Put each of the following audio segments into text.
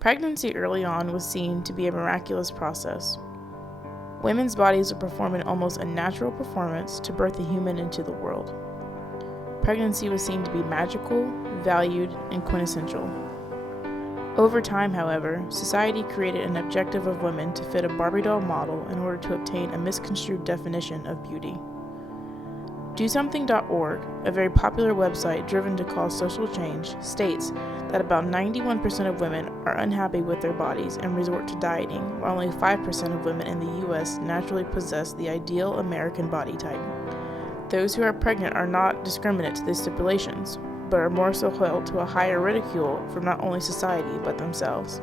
Pregnancy early on was seen to be a miraculous process. Women's bodies would perform an almost unnatural performance to birth a human into the world. Pregnancy was seen to be magical, valued, and quintessential. Over time, however, society created an objective of women to fit a Barbie doll model in order to obtain a misconstrued definition of beauty. DoSomething.org, a very popular website driven to cause social change, states that about 91% of women are unhappy with their bodies and resort to dieting, while only 5% of women in the U.S. naturally possess the ideal American body type. Those who are pregnant are not discriminate to these stipulations, but are more so held to a higher ridicule from not only society but themselves.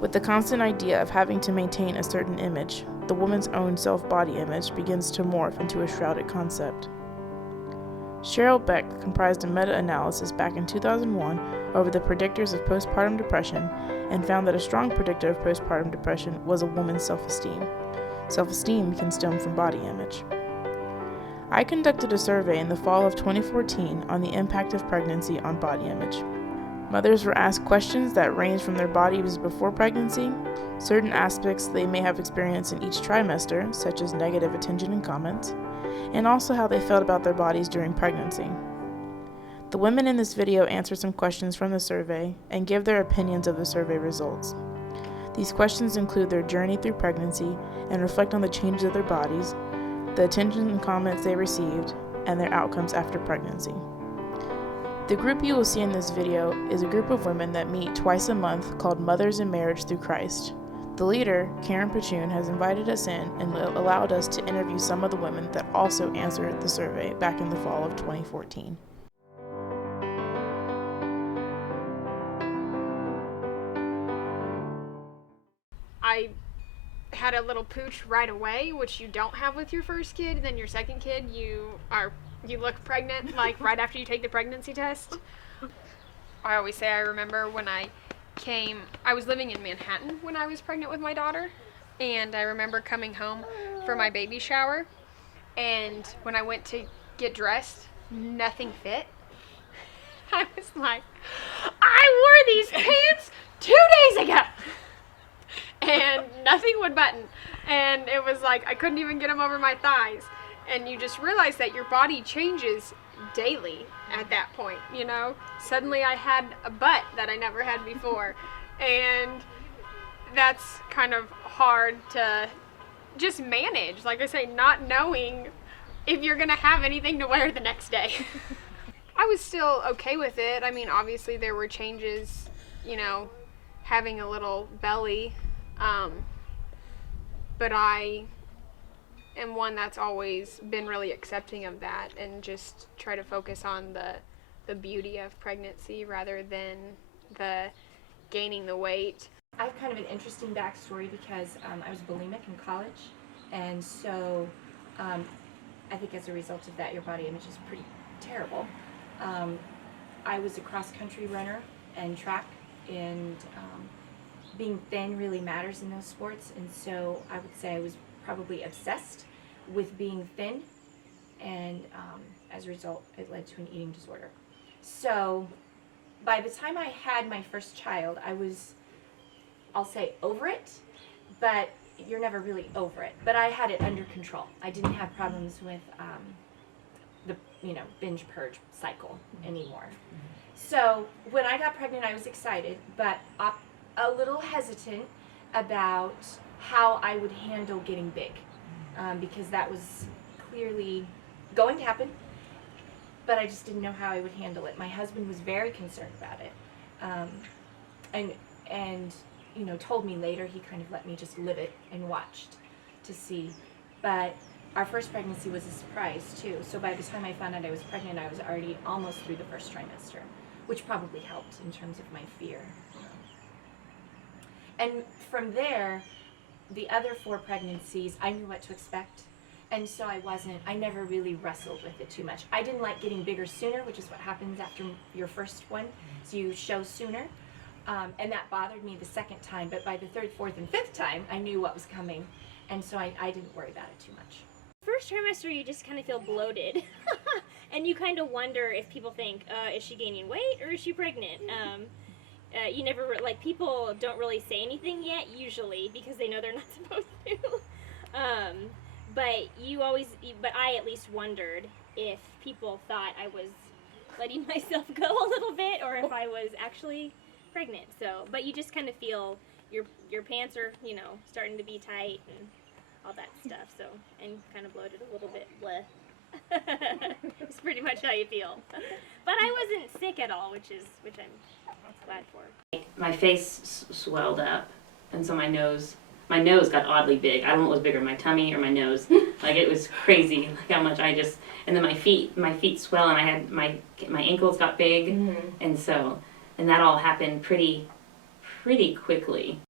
With the constant idea of having to maintain a certain image, the woman's own self-body image begins to morph into a shrouded concept. Cheryl Beck comprised a meta-analysis back in 2001 over the predictors of postpartum depression and found that a strong predictor of postpartum depression was a woman's self-esteem. Self-esteem can stem from body image. I conducted a survey in the fall of 2014 on the impact of pregnancy on body image. Mothers were asked questions that ranged from their bodies before pregnancy, certain aspects they may have experienced in each trimester, such as negative attention and comments, and also how they felt about their bodies during pregnancy. The women in this video answer some questions from the survey and give their opinions of the survey results. These questions include their journey through pregnancy and reflect on the changes of their bodies, the attention and comments they received, and their outcomes after pregnancy. The group you will see in this video is a group of women that meet twice a month called Mothers in Marriage Through Christ. The leader, Karen Pachun, has invited us in and allowed us to interview some of the women that also answered the survey back in the fall of 2014. I had a little pooch right away, which you don't have with your first kid. Then your second kid, you look pregnant like right after you take the pregnancy test. I always say I remember when I was living in Manhattan when I was pregnant with my daughter, and I remember coming home for my baby shower, and when I went to get dressed, nothing fit. I was like, I wore these pants 2 days ago! And nothing would button. And it was like, I couldn't even get them over my thighs. And you just realize that your body changes daily at that point, you know? Suddenly I had a butt that I never had before. And that's kind of hard to just manage. Like I say, not knowing if you're going to have anything to wear the next day. I was still okay with it. I mean, obviously there were changes, you know, having a little belly. But I am one that's always been really accepting of that and just try to focus on the beauty of pregnancy rather than the gaining the weight. I have kind of an interesting backstory because I was bulimic in college, and so I think as a result of that, your body image is pretty terrible. I was a cross-country runner and track, and being thin really matters in those sports, and so I would say I was probably obsessed with being thin, and as a result it led to an eating disorder. So by the time I had my first child, I was, I'll say, over it, but you're never really over it. But I had it under control. I didn't have problems with the binge purge cycle anymore. So when I got pregnant, I was excited, but a little hesitant about how I would handle getting big, because that was clearly going to happen, but I just didn't know how I would handle it. My husband was very concerned about it, and told me later. He kind of let me just live it and watched to see. But our first pregnancy was a surprise too, so by the time I found out I was pregnant, I was already almost through the first trimester, which probably helped in terms of my fear. And from there, the other 4 pregnancies, I knew what to expect, and so I never really wrestled with it too much. I didn't like getting bigger sooner, which is what happens after your first one, so you show sooner, and that bothered me the second time, but by the 3rd, 4th, and 5th time, I knew what was coming, and so I didn't worry about it too much. First trimester, you just kind of feel bloated, and you kind of wonder if people think, is she gaining weight or is she pregnant? you never like people don't really say anything yet usually because they know they're not supposed to. But I at least wondered if people thought I was letting myself go a little bit or if I was actually pregnant. So, but you just kind of feel your pants are, starting to be tight and all that stuff. So, and kind of bloated a little bit. Bleh. It's pretty much how you feel. But I wasn't sick at all, which I'm glad for. My face swelled up, and so my nose got oddly big. I don't know what was bigger, my tummy or my nose. Like, it was crazy, like how much and then my feet swell, and I had my ankles got big, and that all happened pretty quickly.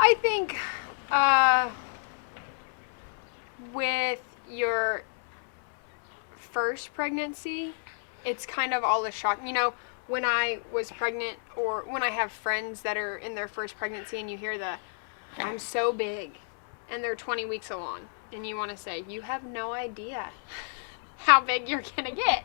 I think with your first pregnancy, it's kind of all a shock. When I was pregnant, or when I have friends that are in their first pregnancy and you hear I'm so big, and they're 20 weeks along, and you want to say, you have no idea how big you're going to get.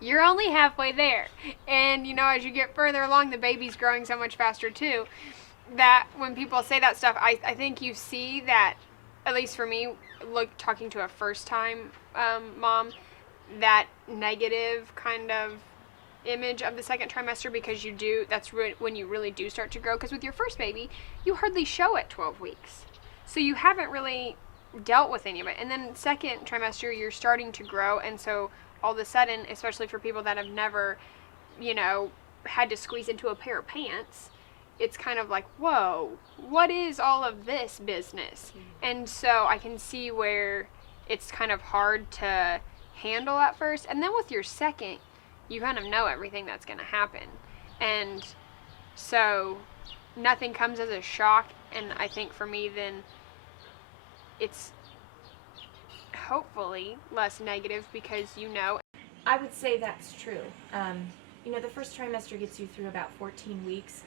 You're only halfway there. And, as you get further along, the baby's growing so much faster too, that when people say that stuff, I think you see that, at least for me, talking to a first-time mom, that negative kind of image of the second trimester, because that's when you really do start to grow, because with your first baby, you hardly show at 12 weeks. So you haven't really dealt with any of it. And then second trimester, you're starting to grow, and so all of a sudden, especially for people that have never, had to squeeze into a pair of pants, it's kind of like, whoa, what is all of this business? And so I can see where it's kind of hard to handle at first. And then with your second, you kind of know everything that's going to happen. And so nothing comes as a shock. And I think for me, then it's hopefully less negative because I would say that's true. The first trimester gets you through about 14 weeks.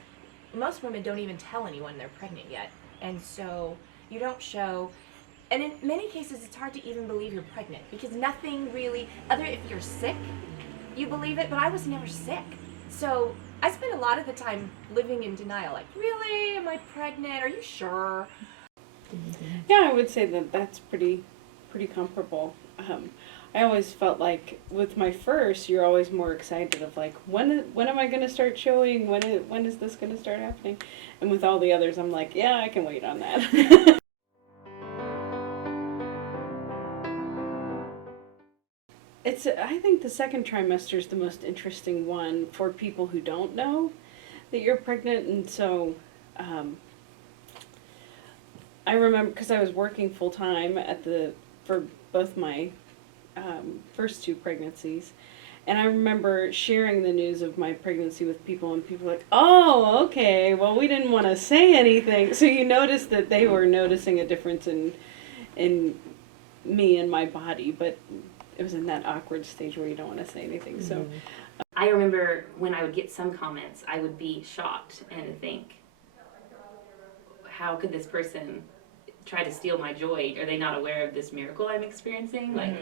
Most women don't even tell anyone they're pregnant yet, and so you don't show, and in many cases it's hard to even believe you're pregnant because nothing really, other if you're sick, you believe it, but I was never sick. So I spent a lot of the time living in denial, like, really, am I pregnant? Are you sure? Yeah, I would say that's pretty comparable. I always felt like with my first, you're always more excited of like, when am I going to start showing? When is this going to start happening? And with all the others, I'm like, yeah, I can wait on that. I think the second trimester is the most interesting one for people who don't know that you're pregnant, and so I remember because I was working full time for both my first two pregnancies, and I remember sharing the news of my pregnancy with people, and people were like, oh, okay, well, we didn't want to say anything. So you noticed that they were noticing a difference in me and my body, but it was in that awkward stage where you don't want to say anything. So I remember when I would get some comments, I would be shocked and think, how could this person try to steal my joy? Are they not aware of this miracle I'm experiencing? Like,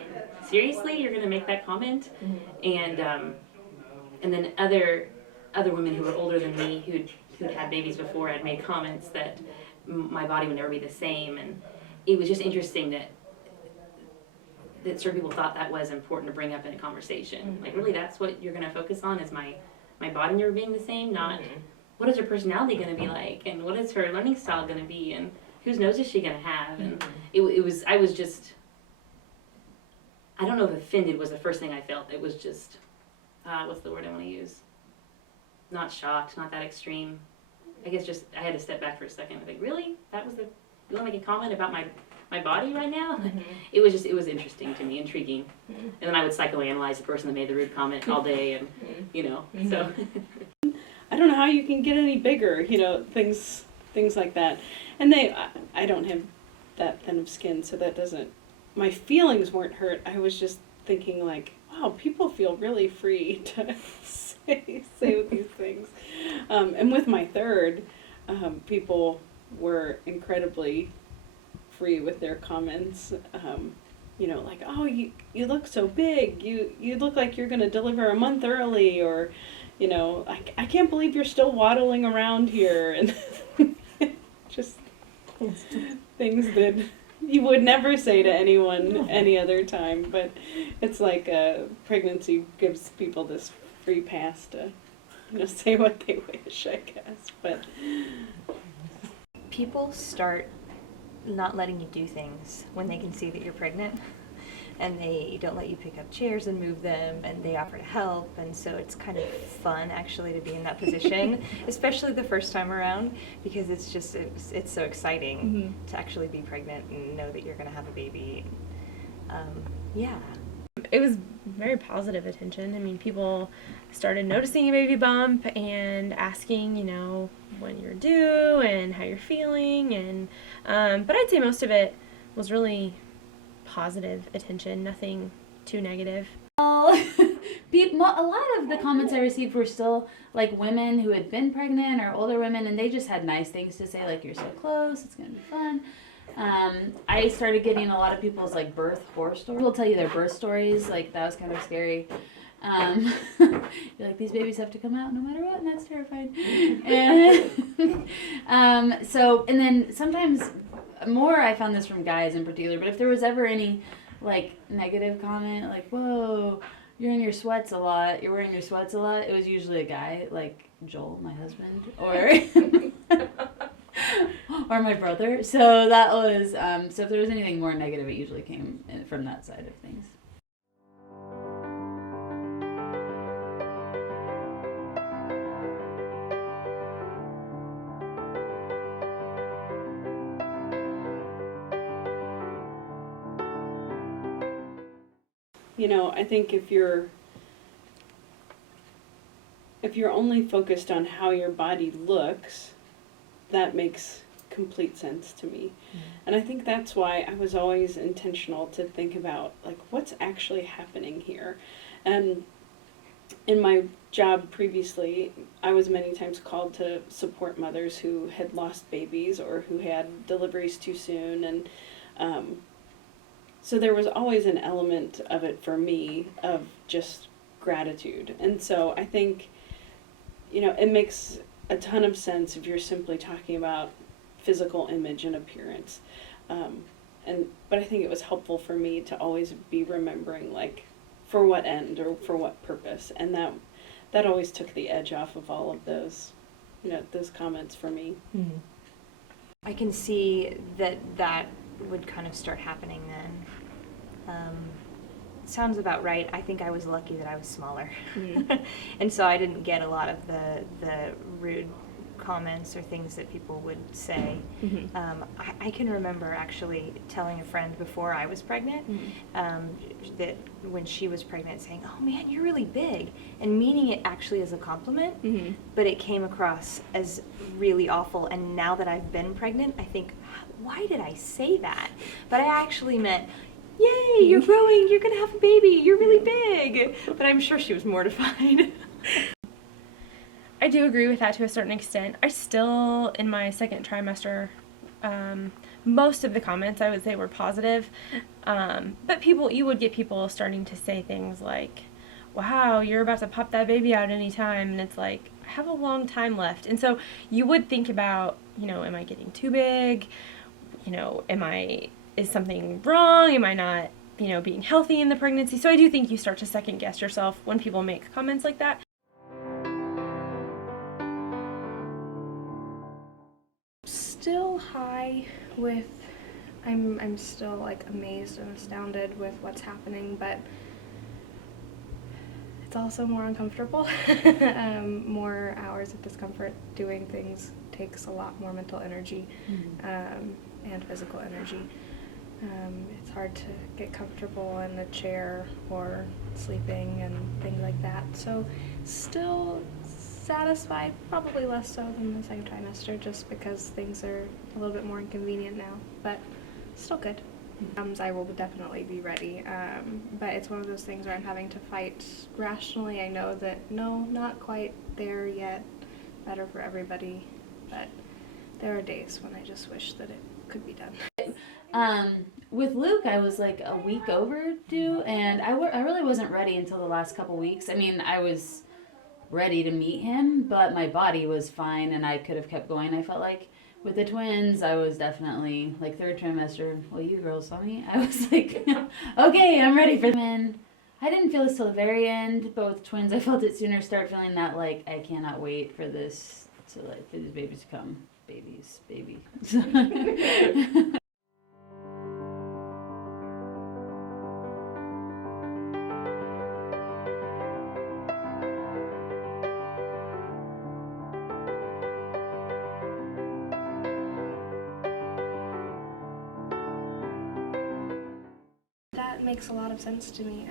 seriously, you're gonna make that comment? And then other women who were older than me who'd had babies before had made comments that my body would never be the same, and it was just interesting that certain people thought that was important to bring up in a conversation. Like, really, that's what you're gonna focus on, is my body never being the same, not what is her personality gonna be like, and what is her learning style gonna be, and whose nose is she gonna have? And I was just, I don't know if offended was the first thing I felt. It was just, what's the word I want to use? Not shocked, not that extreme. I guess just, I had to step back for a second and think, really? You want to make a comment about my body right now? It was interesting to me, intriguing. And then I would psychoanalyze the person that made the rude comment all day, and, so. I don't know how you can get any bigger, things like that. And I don't have that thin of skin, so that doesn't, my feelings weren't hurt. I was just thinking like, wow, people feel really free to say these things. And with my third, people were incredibly free with their comments. You know, like, oh, you look so big. You look like you're going to deliver a month early, or, you know, I can't believe you're still waddling around here. And just things that you would never say to anyone any other time. But it's like pregnancy gives people this free pass to, you know, say what they wish, I guess. But people start not letting you do things when they can see that you're pregnant, and they don't let you pick up chairs and move them, and they offer to help, and so it's kind of fun actually to be in that position, especially the first time around, because it's so exciting to actually be pregnant and know that you're going to have a baby. Yeah. It was very positive attention. I mean, people started noticing a baby bump and asking, you know, when you're due and how you're feeling, and but I'd say most of it was really positive attention, nothing too negative. A lot of the comments I received were still like women who had been pregnant or older women, and they just had nice things to say, like, you're so close, it's gonna be fun. I started getting a lot of people's like birth horror stories. They'll tell you their birth stories, like that was kind of scary. You're like, these babies have to come out no matter what, and that's terrifying. And and then sometimes more, I found this from guys in particular, but if there was ever any like negative comment, like, whoa, you're in your sweats a lot, you're wearing your sweats a lot, it was usually a guy, like Joel, my husband, or or my brother. So that was, so if there was anything more negative, it usually came from that side of things. you know, I think if you're only focused on how your body looks, that makes complete sense to me. And I think that's why I was always intentional to think about, like, what's actually happening here. And in my job previously, I was many times called to support mothers who had lost babies or who had deliveries too soon, and so there was always an element of it for me of just gratitude. And so I think, you know, it makes a ton of sense if you're simply talking about physical image and appearance. But I think it was helpful for me to always be remembering, like, for what end or for what purpose, and that always took the edge off of all of those, you know, those comments for me. Mm-hmm. I can see that would kind of start happening then. Sounds about right. I think I was lucky that I was smaller. And so I didn't get a lot of the rude comments or things that people would say. I can remember actually telling a friend before I was pregnant that when she was pregnant saying, "Oh man, you're really big," and meaning it actually as a compliment, but it came across as really awful. And now that I've been pregnant, I think, why did I say that? But I actually meant, yay, you're growing, you're gonna have a baby, you're really big. But I'm sure she was mortified. I do agree with that to a certain extent. I still, in my second trimester, most of the comments I would say were positive, but you would get people starting to say things like, wow, you're about to pop that baby out anytime, and it's like, I have a long time left. And so you would think about, you know, am I getting too big? You know, is something wrong? Am I not, you know, being healthy in the pregnancy? So I do think you start to second guess yourself when people make comments like that. Still high with, I'm still like amazed and astounded with what's happening, but it's also more uncomfortable. More hours of discomfort. Doing things takes a lot more mental energy and physical energy. It's hard to get comfortable in a chair or sleeping and things like that. So still satisfied, probably less so than the second trimester, just because things are a little bit more inconvenient now, but still good. I will definitely be ready, but it's one of those things where I'm having to fight rationally. I know that no, not quite there yet, better for everybody, but there are days when I just wish that it could be done. With Luke, I was like a week overdue, and I really wasn't ready until the last couple weeks. I mean, I was ready to meet him, but my body was fine, and I could have kept going, I felt like. With the twins, I was definitely, like, third trimester, well, you girls saw me, I was like, okay, I'm ready for them. I didn't feel this till the very end, but with twins, I felt it sooner, start feeling that, like, I cannot wait for this, to, like, for these babies to come. Baby. That makes a lot of sense to me,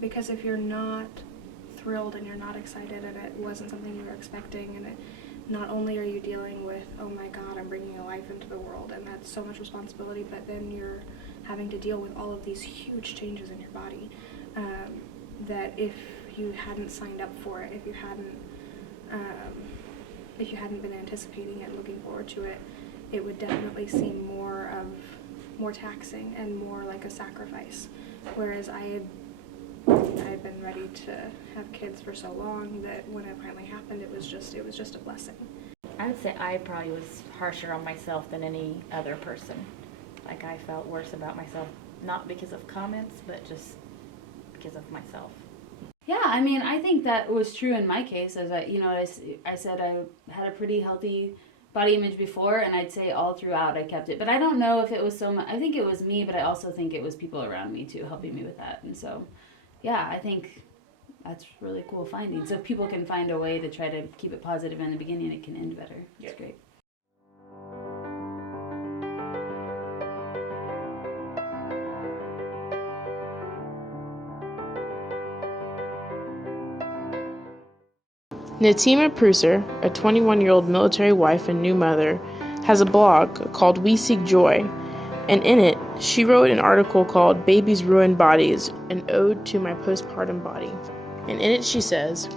because if you're not thrilled and you're not excited and it wasn't something you were expecting, and not only are you dealing with, oh my god, I'm bringing a life into the world, and that's so much responsibility, but then you're having to deal with all of these huge changes in your body, that if you hadn't signed up for it, if you hadn't been anticipating it and looking forward to it, it would definitely seem more taxing and more like a sacrifice. Whereas I had been ready to have kids for so long that when it finally happened, it was just a blessing. I would say I probably was harsher on myself than any other person. Like, I felt worse about myself, not because of comments, but just because of myself. Yeah, I mean, I think that was true in my case. As I said I had a pretty healthy body image before, and I'd say all throughout I kept it. But I don't know if it was so much. I think it was me, but I also think it was people around me too helping me with that. And so, yeah, I think that's really cool finding. So if people can find a way to try to keep it positive in the beginning, it can end better. It's great. Natima Pruser, a 21-year-old military wife and new mother, has a blog called We Seek Joy, and in it, she wrote an article called Babies Ruined Bodies, an ode to my postpartum body. And in it she says,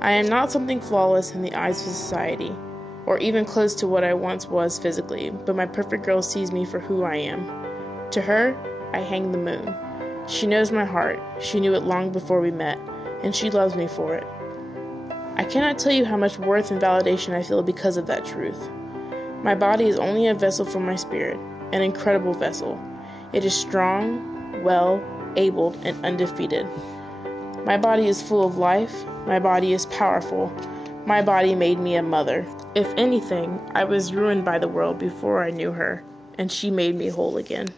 I am not something flawless in the eyes of society, or even close to what I once was physically, but my perfect girl sees me for who I am. To her, I hang the moon. She knows my heart, she knew it long before we met, and she loves me for it. I cannot tell you how much worth and validation I feel because of that truth. My body is only a vessel for my spirit, an incredible vessel. It is strong, well, abled, and undefeated. My body is full of life. My body is powerful. My body made me a mother. If anything, I was ruined by the world before I knew her, and she made me whole again.